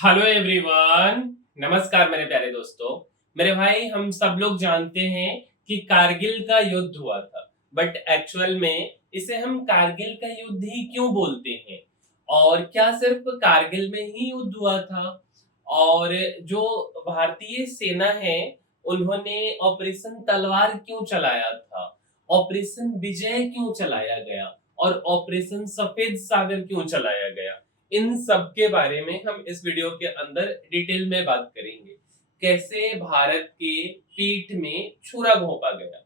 Hello everyone. नमस्कार मेरे प्यारे दोस्तों। मेरे भाई, हम सब लोग जानते हैं कि कारगिल का युद्ध हुआ था, बट एक्चुअल में इसे हम कारगिल का युद्ध ही क्यों बोलते हैं? और क्या सिर्फ कारगिल में ही युद्ध हुआ था? और जो भारतीय सेना है, उन्होंने ऑपरेशन तलवार क्यों चलाया था? ऑपरेशन विजय क्यों चलाया गया? और ऑपरेशन सफेद सागर क्यों चलाया गया? इन सब के बारे में हम इस वीडियो के अंदर डिटेल में बात करेंगे। कैसे भारत के पीठ में छुरा घोंपा गया।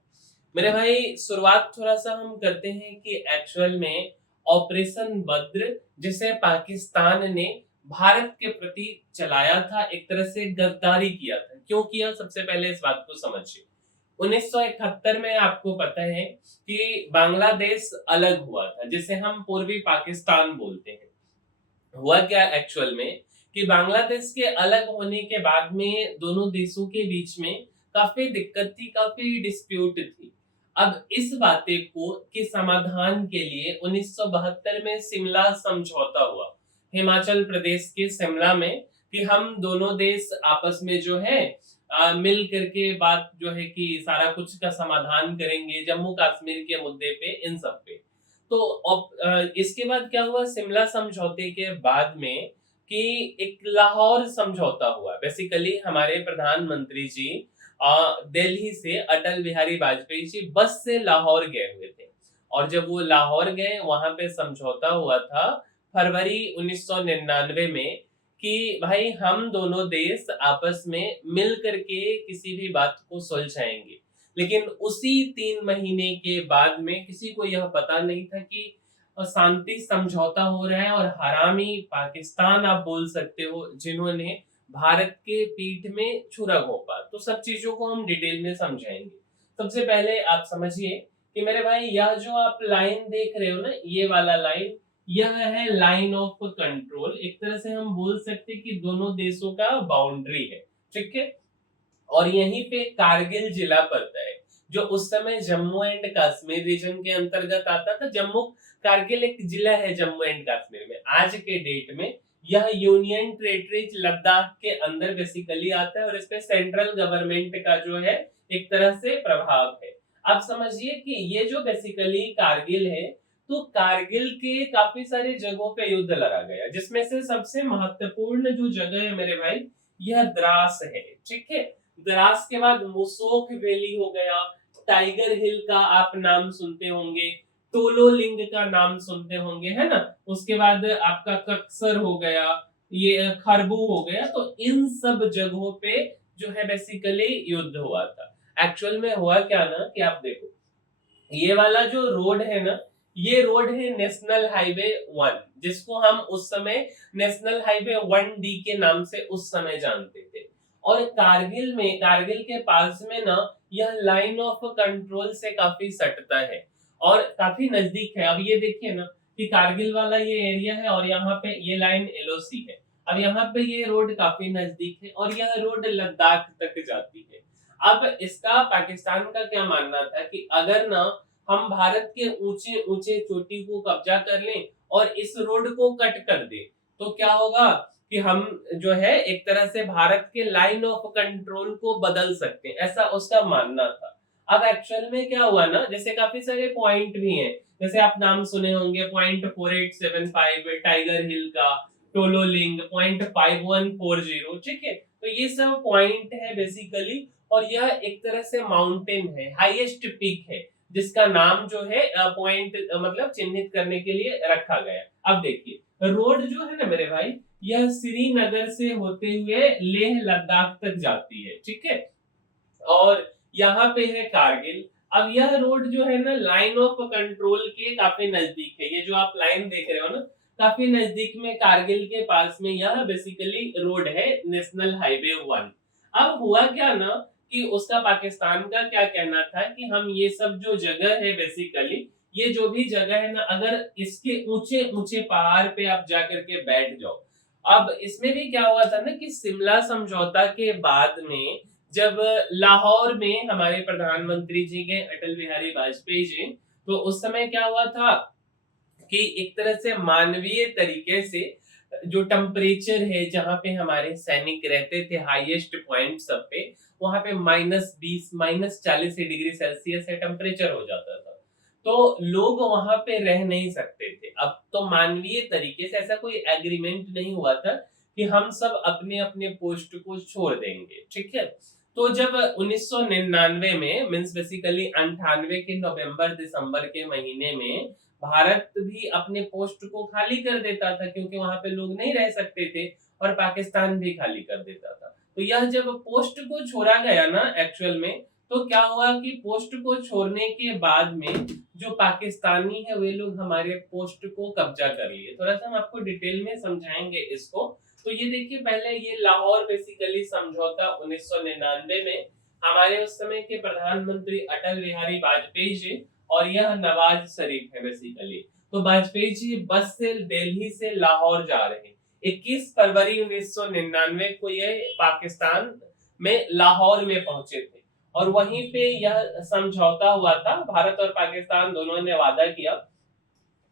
मेरे भाई, शुरुआत थोड़ा सा हम करते हैं कि एक्चुअल में ऑपरेशन बद्र, जिसे पाकिस्तान ने भारत के प्रति चलाया था, एक तरह से गद्दारी किया था। क्यों किया? सबसे पहले इस बात को समझिए। 1971 में आपको पता है कि बांग्लादेश अलग हुआ था, जिसे हम पूर्वी पाकिस्तान बोलते हैं। हुआ क्या एक्चुअल में कि बांग्लादेश के अलग होने के बाद में दोनों देशों के बीच में काफी दिक्कत थी, काफी डिस्प्यूट थी। अब इस बातें को के समाधान के लिए 1972 में शिमला समझौता हुआ, हिमाचल प्रदेश के शिमला में, कि हम दोनों देश आपस में जो है मिल करके बात जो है कि सारा कुछ का समाधान करेंगे, जम्मू कश्मीर के मुद्दे पे, इन सब पे। तो इसके बाद क्या हुआ शिमला समझौते के बाद में, कि एक लाहौर समझौता हुआ। बेसिकली हमारे प्रधानमंत्री जी दिल्ली से अटल बिहारी वाजपेयी जी बस से लाहौर गए हुए थे। और जब वो लाहौर गए, वहां पे समझौता हुआ था फरवरी 1999 में, कि भाई हम दोनों देश आपस में मिल करके किसी भी बात को सुलझाएंगे। लेकिन उसी 3 महीने के बाद में किसी को यह पता नहीं था कि शांति समझौता हो रहा है, और हरामी पाकिस्तान आप बोल सकते हो, जिन्होंने भारत के पीठ में छुरा घोंपा। तो सब चीजों को हम डिटेल में समझाएंगे। सबसे पहले आप समझिए कि मेरे भाई, यह जो आप लाइन देख रहे हो ना, ये वाला लाइन, यह है लाइन ऑफ कंट्रोल। एक तरह से हम बोल सकते हैं कि दोनों देशों का बाउंड्री है। ठीक है। और यहीं पे कारगिल जिला पड़ता है, जो उस समय जम्मू एंड कश्मीर रीजन के अंतर्गत आता था। जम्मू कारगिल एक जिला है जम्मू एंड कश्मीर में। आज के डेट में यह यूनियन टेरिटरी लद्दाख के अंदर बेसिकली आता है, और इस पे सेंट्रल गवर्नमेंट का जो है एक तरह से प्रभाव है। आप समझिए कि ये जो बेसिकली कारगिल है, तो कारगिल के काफी सारे जगहों पे युद्ध लड़ा गया, जिसमें से सबसे महत्वपूर्ण जो जगह है मेरे भाई, यह द्रास है। ठीक है। द्रास के बाद मुसोक वैली हो गया, टाइगर हिल का आप नाम सुनते होंगे, टोलो लिंग का नाम सुनते होंगे, है ना। उसके बाद आपका कक्सर हो गया, ये खरबू हो गया। तो इन सब जगहों पे जो है बेसिकली युद्ध हुआ था। एक्चुअल में हुआ क्या ना, कि आप देखो, ये वाला जो रोड है ना, ये रोड है नेशनल हाईवे 1, जिसको हम उस समय नेशनल हाईवे 1D के नाम से उस समय जानते थे। और कारगिल के पास में ना, यह लाइन ऑफ कंट्रोल से काफी सटता है और काफी नजदीक है। अब ये देखिए ना कि कारगिल वाला ये एरिया है, और यहाँ पे ये लाइन LOC है। अब यहाँ पे ये रोड काफी नजदीक है, और यह रोड लद्दाख तक जाती है। अब इसका पाकिस्तान का क्या मानना था कि अगर ना हम भारत के ऊंचे ऊंचे चोटी को कब्जा कर लें और इस रोड को कट कर दे, तो क्या होगा कि हम जो है एक तरह से भारत के लाइन ऑफ कंट्रोल को बदल सकते हैं, ऐसा उसका मानना था। अब एक्चुअल में क्या हुआ ना, जैसे काफी सारे पॉइंट भी हैं, जैसे आप नाम सुने होंगे पॉइंट 4875 टाइगर हिल का, टोलोलिंग पॉइंट 5140। ठीक है। तो ये सब पॉइंट है बेसिकली, और यह एक तरह से माउंटेन है, हाईएस्ट पीक है, जिसका नाम जो है पॉइंट मतलब चिन्हित करने के लिए रखा गया। अब देखिए, रोड जो है ना मेरे भाई, यह श्रीनगर से होते हुए लेह लद्दाख तक जाती है। ठीक है। और यहाँ पे है कारगिल। अब यह रोड जो है ना, लाइन ऑफ कंट्रोल के काफी नजदीक है। ये जो आप लाइन देख रहे हो ना, काफी नजदीक में कारगिल के पास में यह बेसिकली रोड है नेशनल हाईवे 1। अब हुआ क्या ना, कि उसका पाकिस्तान का क्या कहना था कि हम ये सब जो जगह है बेसिकली, ये जो भी जगह है ना, अगर इसके ऊंचे ऊंचे पहाड़ पे आप जाकर के बैठ जाओ। अब इसमें भी क्या हुआ था ना, कि शिमला समझौता के बाद में, जब लाहौर में हमारे प्रधानमंत्री जी गए अटल बिहारी वाजपेयी जी, तो उस समय क्या हुआ था कि एक तरह से मानवीय तरीके से जो टेम्परेचर है जहाँ पे हमारे सैनिक रहते थे हाईएस्ट पॉइंट सब पे, वहां पे -20 -40 डिग्री सेल्सियस है टेम्परेचर हो जाता था। तो लोग वहां पे रह नहीं सकते थे। अब तो मानवीय तरीके से ऐसा कोई एग्रीमेंट नहीं हुआ था कि हम सब अपने अपने पोस्ट को छोड़ देंगे, ठीक है। तो जब 1999 में मीन्स बेसिकली 98 के नवंबर दिसंबर के महीने में भारत भी अपने पोस्ट को खाली कर देता था, क्योंकि वहां पे लोग नहीं रह सकते थे, और पाकिस्तान भी खाली कर देता था। तो यह जब पोस्ट को छोड़ा गया ना एक्चुअल में, तो क्या हुआ कि पोस्ट को छोड़ने के बाद में जो पाकिस्तानी है वे लोग हमारे पोस्ट को कब्जा कर लिए। थोड़ा सा हम आपको डिटेल में समझाएंगे इसको। तो ये देखिए, पहले ये लाहौर बेसिकली समझौता 1999 में हमारे उस समय के प्रधानमंत्री अटल बिहारी वाजपेयी जी, और यह नवाज शरीफ है बेसिकली। तो वाजपेयी जी बस से दिल्ली से लाहौर जा रहे हैं। 21 फरवरी 1999 को ये पाकिस्तान में लाहौर में पहुंचे थे, और वहीं पे यह समझौता हुआ था। भारत और पाकिस्तान दोनों ने वादा किया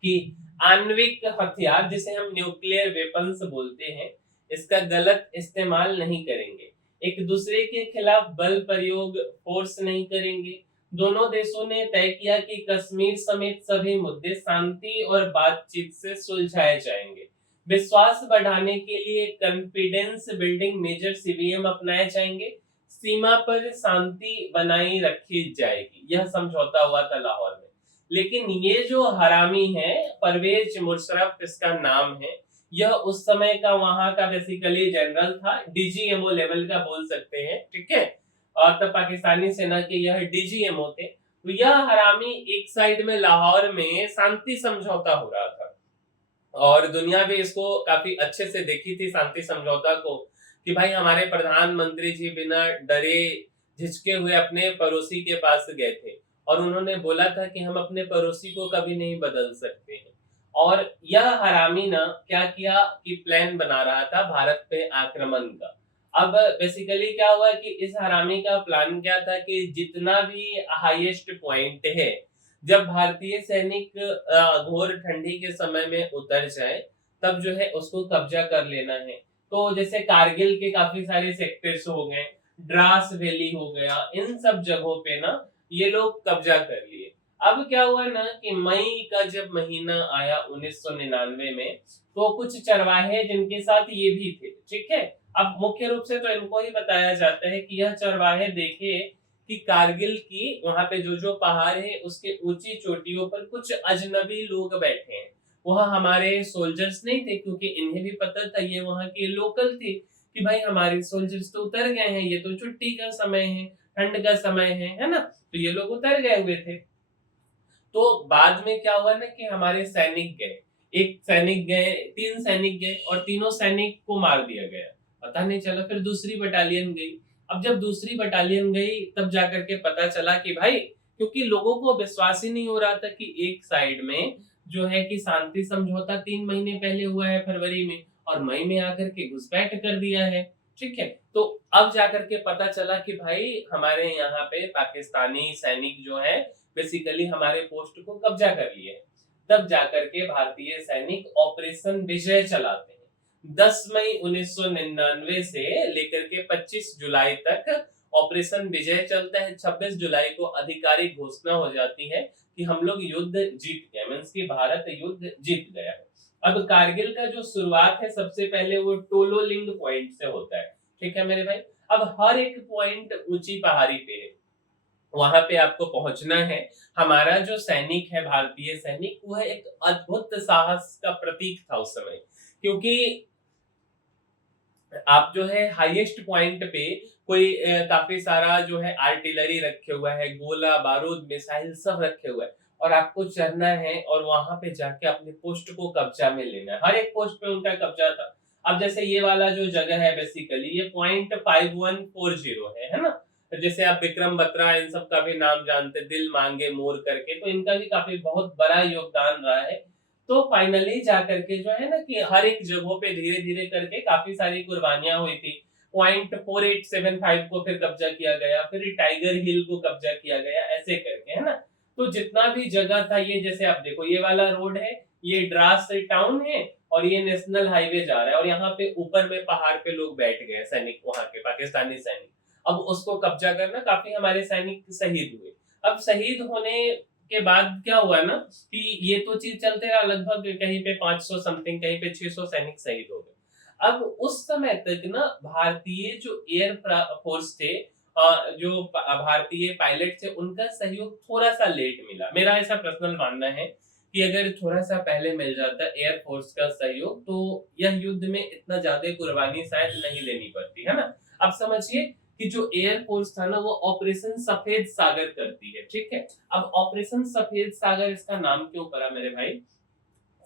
कि आणविक हथियार, जिसे हम न्यूक्लियर वेपन्स बोलते हैं, इसका गलत इस्तेमाल नहीं करेंगे, एक दूसरे के खिलाफ बल प्रयोग फोर्स नहीं करेंगे। दोनों देशों ने तय किया कि कश्मीर समेत सभी मुद्दे शांति और बातचीत से सुलझाए जाएंगे। विश्वास बढ़ाने के लिए कॉन्फिडेंस बिल्डिंग मेजर सीवीएम अपनाए जाएंगे। सीमा पर शांति बनाई रखी जाएगी। यह समझौता हुआ था लाहौर में। लेकिन ये जो हरामी है, परवेज मुशर्रफ इसका नाम है, यह उस समय का वहां का बेसिकली जनरल था, डीजीएमओ लेवल का बोल सकते हैं, ठीक है। और तब पाकिस्तानी सेना के यह डीजीएमओ थे। तो यह हरामी एक साइड में लाहौर में शांति समझौता हो रहा था, और दुनिया भी इसको काफी अच्छे से देखी थी शांति समझौता को, कि भाई हमारे प्रधानमंत्री जी बिना डरे झिझके हुए अपने पड़ोसी के पास गए थे, और उन्होंने बोला था कि हम अपने पड़ोसी को कभी नहीं बदल सकते हैं। और यह हरामी ना क्या किया कि प्लान बना रहा था भारत पे आक्रमण का। अब बेसिकली क्या हुआ कि इस हरामी का प्लान क्या था कि जितना भी हाईएस्ट पॉइंट है, जब भारतीय सैनिक घोर ठंडी के समय में उतर जाए, तब जो है उसको कब्जा कर लेना है। तो जैसे कारगिल के काफी सारे सेक्टर्स हो गए, द्रास वैली हो गया, इन सब जगहों पे ना ये लोग कब्जा कर लिए। अब क्या हुआ ना कि मई का जब महीना आया 1999 में, तो कुछ चरवाहे जिनके साथ ये भी थे, ठीक है। अब मुख्य रूप से तो इनको ही बताया जाता है कि यह चरवाहे देखे कि कारगिल की वहां पे जो जो पहाड़ है उसके ऊंची चोटियों पर कुछ अजनबी लोग बैठे हैं। वह हमारे सोल्जर्स नहीं थे, क्योंकि इन्हें भी पता था ये वहां के लोकल थे कि भाई हमारे सोल्जर्स तो उतर गए हैं, ये तो छुट्टी का समय है, ठंड का समय है ना। तो ये लोग उतर गए हुए थे। तो बाद में क्या हुआ ना कि हमारे सैनिक गए, एक सैनिक गए, 3 सैनिक गए, और तीनों सैनिक को मार दिया गया। पता नहीं चला। फिर दूसरी बटालियन गई। अब जब दूसरी बटालियन गई, तब जाकर के पता चला कि भाई, क्योंकि लोगों को विश्वास ही नहीं हो रहा था कि एक साइड में जो है कि शांति समझौता 3 महीने पहले हुआ है फरवरी में, और मई में आकर के घुसपैठ कर दिया है, ठीक है। तो अब जाकर के पता चला कि भाई हमारे यहाँ पे पाकिस्तानी सैनिक जो है बेसिकली हमारे पोस्ट को कब्जा कर लिए। तब जाकर के भारतीय सैनिक ऑपरेशन विजय चलाते हैं। 10 मई 1999 से लेकर के 25 जुलाई तक ऑपरेशन विजय चलता है। 26 जुलाई को आधिकारिक घोषणा हो जाती है कि हम लोग युद्ध जीत गए, मींस कि भारत युद्ध जीत गया है। अब कारगिल का जो शुरुआत है सबसे पहले वो टोलोलिंग पॉइंट से होता है, ठीक है मेरे भाई। अब हर एक पॉइंट ऊंची पहाड़ी पे है, वहां पे आपको पहुंचना है। हमारा जो सैनिक है, भारतीय सैनिक, वह एक अद्भुत साहस का प्रतीक था उस समय, क्योंकि आप जो है हाईएस्ट पॉइंट पे कोई काफी सारा जो है आर्टिलरी रखे हुआ है, गोला बारूद मिसाइल सब रखे हुए हैं, और आपको चढ़ना है और वहां पे जाके अपने पोस्ट को कब्जा में लेना है। हर एक पोस्ट पे उनका कब्जा था। अब जैसे ये वाला जो जगह है बेसिकली ये .5140 है ना। तो जैसे आप विक्रम बत्रा इन सब का भी नाम जानते, दिल मांगे मोर करके, तो इनका भी काफी बहुत बड़ा योगदान रहा है। तो फाइनली जाकर के जो है ना कि हर एक जगहों पे धीरे धीरे करके काफी सारी कुर्बानियां हुई थी। .4875 को फिर कब्जा किया गया, फिर टाइगर हिल को कब्जा किया गया, ऐसे करके, है ना। तो जितना भी जगह था, ये जैसे आप देखो ये वाला रोड है, ये द्रास टाउन है, और ये नेशनल हाईवे जा रहा है और यहाँ पे ऊपर में पहाड़ पे लोग बैठ गए सैनिक, वहां के पाकिस्तानी सैनिक। अब उसको कब्जा करना, काफी हमारे सैनिक शहीद हुए। अब शहीद होने के बाद क्या हुआ ना कि ये तो चीज चलते रहा, लगभग कहीं पे 500 समथिंग, कहीं पे 600 सैनिक शहीद हो गए। अब उस समय तक ना भारतीय जो एयर फोर्स थे, जो भारतीय पायलट थे, उनका सहयोग थोड़ा सा लेट मिला। मेरा ऐसा पर्सनल मानना है कि अगर थोड़ा सा पहले मिल जाता एयरफोर्स का सहयोग तो यह युद्ध में इतना ज्यादा कुर्बानी शायद नहीं लेनी पड़ती, है ना। अब समझिए कि जो एयरफोर्स था ना वो ऑपरेशन सफेद सागर करती है, ठीक है। अब ऑपरेशन सफेद सागर इसका नाम क्यों पड़ा मेरे भाई?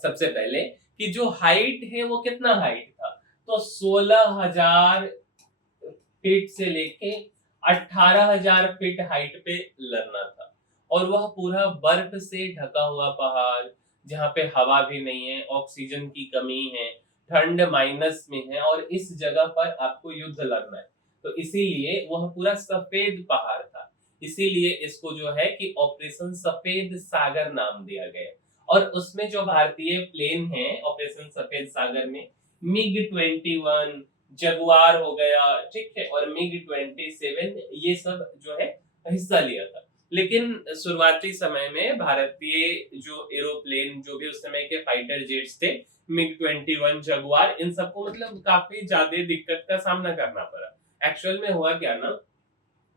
सबसे पहले कि जो हाइट है वो कितना हाइट था, तो 16,000 फीट से लेके 18,000 फीट हाइट पे लड़ना था। और वह पूरा बर्फ से ढका हुआ पहाड़, जहाँ पे हवा भी नहीं है, ऑक्सीजन की कमी है, ठंड माइनस में है, और इस जगह पर आपको युद्ध लड़ना है। तो इसीलिए वह पूरा सफेद पहाड़ था, इसीलिए इसको जो है कि ऑपरेशन सफेद सागर नाम दिया गया। और उसमें जो भारतीय प्लेन है ऑपरेशन सफेद सागर में, MiG-21, जगुआर हो गया, ठीक है, और MiG-27, ये सब जो है हिस्सा लिया था। लेकिन शुरुआती समय में भारतीय जो एरोप्लेन, जो भी उस समय के फाइटर जेट्स थे, MiG-21, जगुआर, इन सबको मतलब काफी ज्यादा दिक्कत का सामना करना पड़ा। एक्चुअल में हुआ क्या ना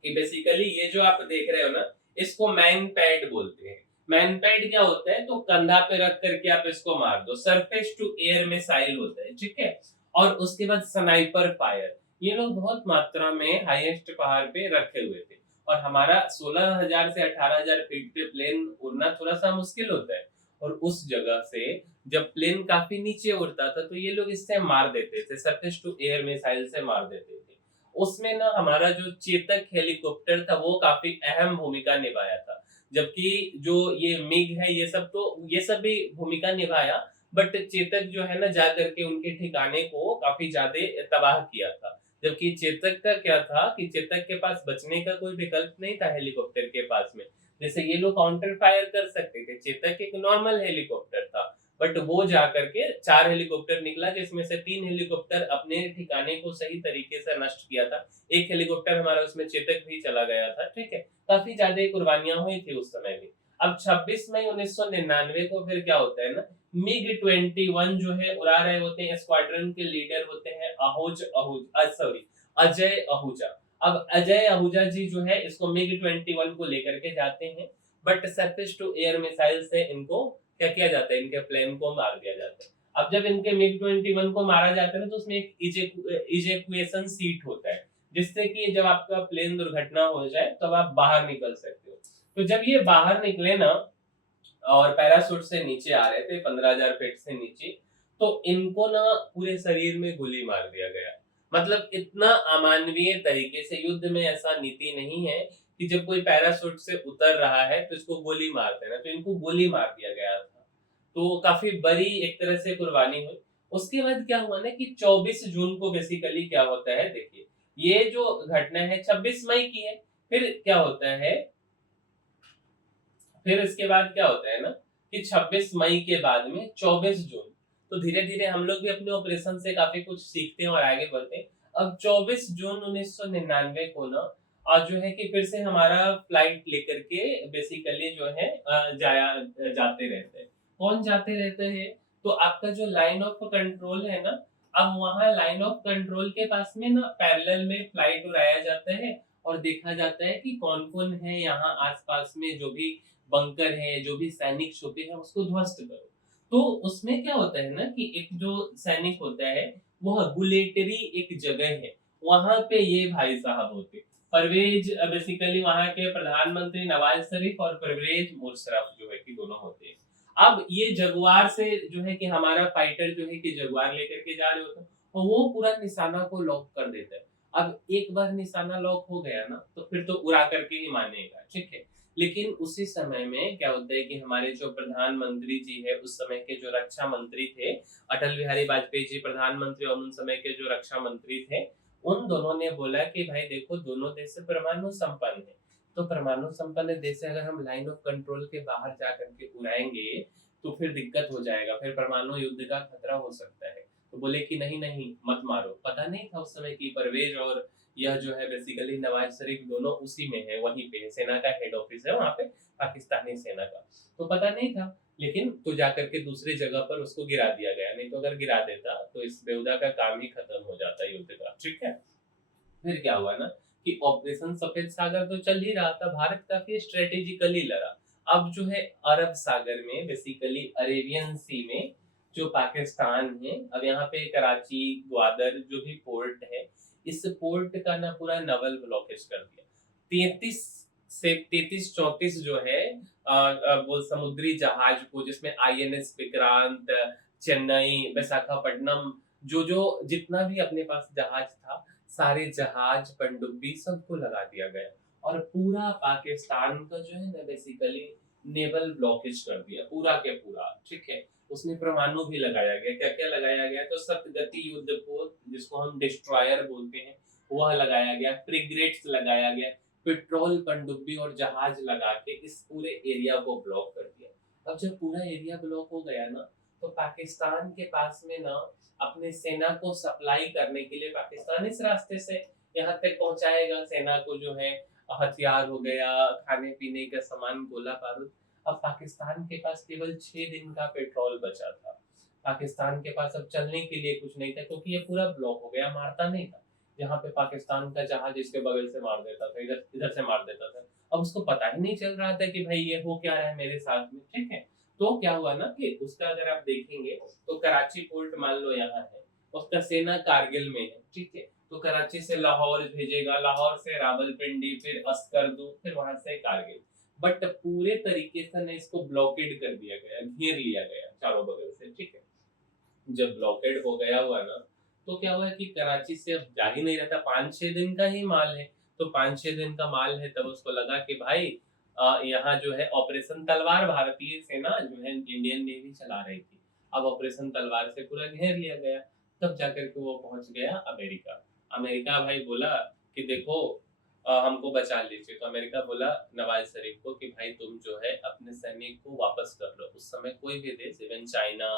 कि बेसिकली ये जो आप देख रहे हो ना, इसको मैन पैड बोलते हैं। मैन पैड क्या होता है, तो कंधा पे रख करके आप इसको मार दो। सरफेस टू एयर मिसाइल होता है, ठीक है। और उसके बाद स्नाइपर फायर, ये लोग बहुत मात्रा में हाईएस्ट पहाड़ पे रखे हुए थे। और हमारा 16,000 से 18,000 फीट पे प्लेन उड़ना थोड़ा सा मुश्किल होता है, और उस जगह से जब प्लेन काफी नीचे उड़ता था तो ये लोग इससे मार देते थे, सरफेस टू एयर मिसाइल से मार देते थे। उसमें ना हमारा जो चेतक हेलीकॉप्टर था वो काफी अहम भूमिका निभाया था। जबकि जो ये मिग है, ये सब भी भूमिका निभाया, बट चेतक जो है ना जा करके उनके ठिकाने को काफी ज्यादा तबाह किया था। जबकि चेतक का क्या था कि चेतक के पास बचने का कोई विकल्प नहीं था हेलीकॉप्टर के पास में। जैसे ये लोग काउंटर फायर कर सकते थे, चेतक एक नॉर्मल हेलीकॉप्टर था, बट वो जा करके 4 हेलीकॉप्टर निकला, जिसमें से 3 हेलीकॉप्टर अपने ठिकाने को सही तरीके से नष्ट किया था। एक हेलीकॉप्टर हमारा उसमें चेतक भी चला गया था, ठीक है। काफी ज्यादा कुर्बानियां हुई थी उस समय भी। अब 26 मई 1999 को फिर क्या होता है ना, MiG-21 जो है उड़ा रहे होते हैं, स्क्वाड्रन के लीडर होते हैं अजय आहूजा। अब अजय आहूजा जी जो है इसको MiG-21 को लेकर के जाते हैं, but surface to air missile से इनको क्या किया जाता है, इनके प्लेन को मार दिया जाता है। अब जब इनके MiG-21 को मारा जाता है ना, तो उसमें एक इजेक्युएशन सीट होता है, जिससे कि जब आपका प्लेन दुर्घटना हो जाए तब आप बाहर निकल सकते हो। तो जब ये बाहर निकले ना और पैराशूट से नीचे आ रहे थे 15,000 फीट से नीचे, तो इनको ना पूरे शरीर में गोली मार दिया गया। मतलब इतना अमानवीय तरीके से, युद्ध में ऐसा नीति नहीं है कि जब कोई पैराशूट से उतर रहा है तो इसको गोली मारते हैं ना, तो इनको गोली मार दिया गया था। तो काफी बड़ी एक तरह से कुर्बानी हुई। उसके बाद क्या हुआ ना कि 24 जून को बेसिकली क्या होता है, देखिए ये जो घटना है 26 मई की है। फिर क्या होता है, फिर इसके बाद क्या होता है ना कि 26 मई के बाद में 24 जून, तो धीरे धीरे हम लोग भी अपने ऑपरेशन से काफी कुछ सीखते हैं और आगे बढ़ते हैं। अब 24 जून 1999 को ना आज जो है कि फिर से हमारा फ्लाइट लेकर के बेसिकली जो है जाते रहते हैं। कौन जाते रहते हैं, तो आपका जो लाइन ऑफ कंट्रोल है ना, अब वहां लाइन ऑफ कंट्रोल के पास में ना पैरेलल में फ्लाइट उड़ाया जाता है, और देखा जाता है कि कौन कौन है यहाँ आसपास में, जो भी बंकर है, जो भी सैनिक छुपे हैं उसको ध्वस्त करो। तो उसमें क्या होता है ना कि एक जो सैनिक होता है वो गुलेटरी एक जगह है, वहां पे ये भाई साहब होते परवेज, बेसिकली वहां के प्रधानमंत्री नवाज शरीफ और परवेज मुशर्रफ जो है कि दोनों होते हैं। अब ये जगुआर से जो है कि हमारा फाइटर जो है कि जगुआर लेकर के जा रहे होते हैं, और वो पूरा निशाना को लॉक कर देता है। अब एक बार निशाना लॉक हो गया ना तो फिर तो उड़ा करके ही मानेगा, ठीक है। लेकिन उसी समय में क्या होता है कि हमारे जो प्रधानमंत्री जी है, उस समय के जो रक्षा मंत्री थे, अटल बिहारी वाजपेयी जी प्रधानमंत्री, और उन समय के जो रक्षा मंत्री थे, उन दोनों ने बोला कि भाई देखो दोनों देश से परमाणु संपन्न है, तो परमाणु संपन्न देश से अगर हम लाइन ऑफ कंट्रोल के बाहर जा करके उड़ाएंगे तो फिर दिक्कत हो जाएगा, फिर परमाणु युद्ध का खतरा हो सकता है। तो बोले कि नहीं नहीं मत मारो। पता नहीं था उस समय कि परवेज और यह जो है बेसिकली नवाज शरीफ दोनों उसी में है, वहीं पे है, सेना का हेड ऑफिस है वहां पे, पाकिस्तानी सेना का। तो पता नहीं था, लेकिन तो जाकर के दूसरी जगह पर उसको गिरा दिया गया। नहीं तो अगर गिरा देता तो इस बेहुदा का काम ही खत्म हो जाता युद्ध का। ठीक है, फिर क्या हुआ ना कि ऑपरेशन सफेद सागर तो चल ही रहा था, भारत काफी स्ट्रेटेजिकली लड़ा। अब जो है अरब सागर में, बेसिकली अरेबियन सी में जो पाकिस्तान है, अब यहाँ पे कराची ग्वादर जो भी पोर्ट है, इस पोर्ट का ना पूरा नवल ब्लॉकेज कर दिया। 33 से 33-34 जो है वो समुद्री जहाज को, जिसमें आईएनएस विक्रांत, चेन्नई, विशाखापट्टनम, जो जो जितना भी अपने पास जहाज था, सारे जहाज पनडुब्बी सबको लगा दिया गया और पूरा पाकिस्तान का जो है ना बेसिकली नेवल ब्लॉकेज कर दिया पूरा के पूरा। ठीक है, उसमें परमाणु भी लगाया गया। क्या क्या लगाया गया? तो सप्तगति युद्धपोत, जिसको हम डिस्ट्रॉयर बोलते हैं, वह लगाया गया, फ्रिगेट्स लगाया गया, पेट्रोल पनडुब्बी और जहाज लगा के इस पूरे एरिया को ब्लॉक कर दिया। अब जब पूरा एरिया ब्लॉक हो गया ना, तो पाकिस्तान के पास में ना अपने सेना को सप्लाई करने के लिए, पाकिस्तान इस रास्ते से यहाँ तक पहुंचाएगा सेना को, जो है हथियार हो गया, खाने पीने का सामान, गोला बारूद। अब पाकिस्तान के पास केवल 6 दिन का पेट्रोल बचा था। पाकिस्तान के पास अब चलने के लिए कुछ नहीं था, क्योंकि ये पूरा ब्लॉक हो गया, मारता नहीं था। यहाँ पे पाकिस्तान का जहाज इसके बगल से मार देता था, इधर इधर से मार देता था। अब उसको पता ही नहीं चल रहा था कि भाई ये हो क्या रहा है मेरे साथ में। ठीक है, तो क्या हुआ ना कि उसका अगर आप देखेंगे तो कराची पोर्ट मान लो यहाँ है, उसका सेना कारगिल में है। ठीक है, तो कराची से लाहौर भेजेगा, लाहौर से रावलपिंडी, फिर अस्करदू, फिर वहां से कारगिल। बट पूरे तरीके से ना इसको ब्लॉकेड कर दिया गया, घेर लिया गया चारों बगल से। ठीक है, जब ब्लॉकेड हो गया हुआ ना, तो क्या हुआ कि कराची से अब जा ही नहीं रहता, 5-6 दिन का ही माल है। तो 5-6 दिन का माल है, तब उसको लगा कि भाई यहाँ जो है ऑपरेशन तलवार, भारतीय सेना जो है इंडियन नेवी चला रही थी, अब ऑपरेशन तलवार से पूरा घेर लिया गया। तब जाकर के वो पहुंच गया अमेरिका। अमेरिका भाई बोला कि देखो हमको बचा लीजिए। तो अमेरिका बोला नवाज शरीफ को कि भाई तुम जो है अपने सैनिक को वापस कर लो। उस समय कोई भी देश, इवन चाइना,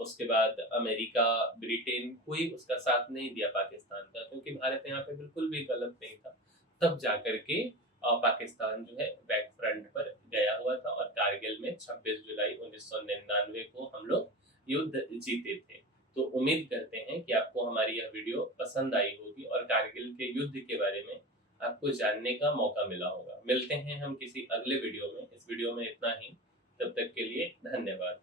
उसके बाद अमेरिका, ब्रिटेन, कोई उसका साथ नहीं दिया पाकिस्तान का, क्योंकि भारत यहाँ पे बिल्कुल भी गलत नहीं था। तब जाकर के पाकिस्तान जो है बैक फ्रंट पर गया हुआ था और कारगिल में 26 जुलाई 1999 को हम लोग युद्ध जीते थे। तो उम्मीद करते हैं कि आपको हमारी यह वीडियो पसंद आई होगी और कारगिल के युद्ध के बारे में आपको जानने का मौका मिला होगा। मिलते हैं हम किसी अगले वीडियो में। इस वीडियो में इतना ही, तब तक के लिए धन्यवाद।